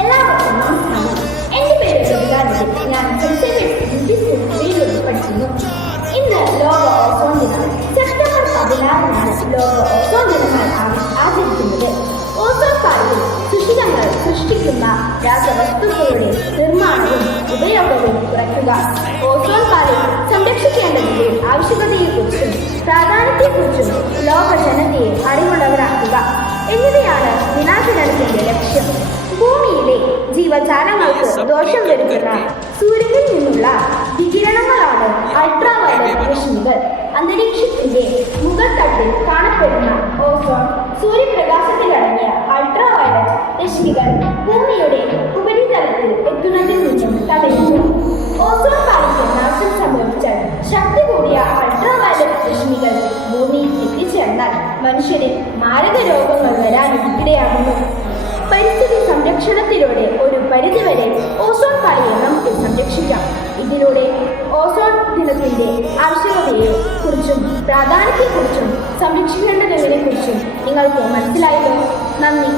എല്ലാവർക്കും നമസ്കാരം. എന്റെ പേര് ജ്യോതികാന്തി. ഞാൻ വീണ്ടും പഠിക്കുന്നു. ഇന്ന് ലോക ഓസോൺ ദിനം. സെപ്റ്റംബർ 16-നാണ് ലോക ഓസോൺ ദിനമായി ആചരിക്കുന്നത്. ഓസോൺ പാളിയിൽ സുഷിരങ്ങൾ സൃഷ്ടിക്കുന്ന രാസവസ്തുക്കളുടെ നിർമ്മാണവും ഉപയോഗവും കുറയ്ക്കുക, ഓസോൺ പാളി സംരക്ഷിക്കേണ്ടതിന്റെ ആവശ്യകതയെക്കുറിച്ചും പ്രാധാന്യത്തെക്കുറിച്ചും ലോക ജനതയെ അറിവുള്ളവരാക്കുക എന്നിവയാണ് ദിനാചരണത്തിന്റെ ലക്ഷ്യം. ഭൂമിയിലെ ജീവജാലങ്ങൾക്ക് ദോഷം വരുത്തുന്ന സൂര്യനിൽ നിന്നുള്ള വികിരണങ്ങളാണ് അൾട്രാവയലറ്റ് രശ്മികൾ. അന്തരീക്ഷത്തിന്റെ മുകൾ തട്ടിൽ കാണപ്പെടുന്ന ഓസോൺ സൂര്യപ്രകാശത്തിലടങ്ങിയ അൾട്രാവയലറ്റ് രശ്മികൾ ഭൂമിയുടെ ഉപരിതലത്തിൽ എത്തുന്നതിൽ നിന്നും തടയുന്നു. ഓസോൺ പാളിക്ക് നാശം സംഭവിച്ചാൽ ശക്തി കൂടിയ അൾട്രാവയലറ്റ് രശ്മികൾ ഭൂമിയിൽ എത്തിച്ചേർന്നാൽ മനുഷ്യന് മാരക രോഗങ്ങൾ വരാൻ ഇടയാകുന്നു. പരിസ്ഥിതി സംരക്ഷണത്തിലൂടെ ഒരു പരിധിവരെ ഓസോൺ പാളിയെ നമുക്ക് സംരക്ഷിക്കാം. ഇതിലൂടെ ഓസോൺ ദിനത്തിന്റെ ആവശ്യകതയെ കുറിച്ചും പ്രാധാന്യത്തെക്കുറിച്ചും സംരക്ഷിക്കേണ്ടതിനെ കുറിച്ചും നിങ്ങൾക്ക് മനസ്സിലായല്ലോ. നന്ദി.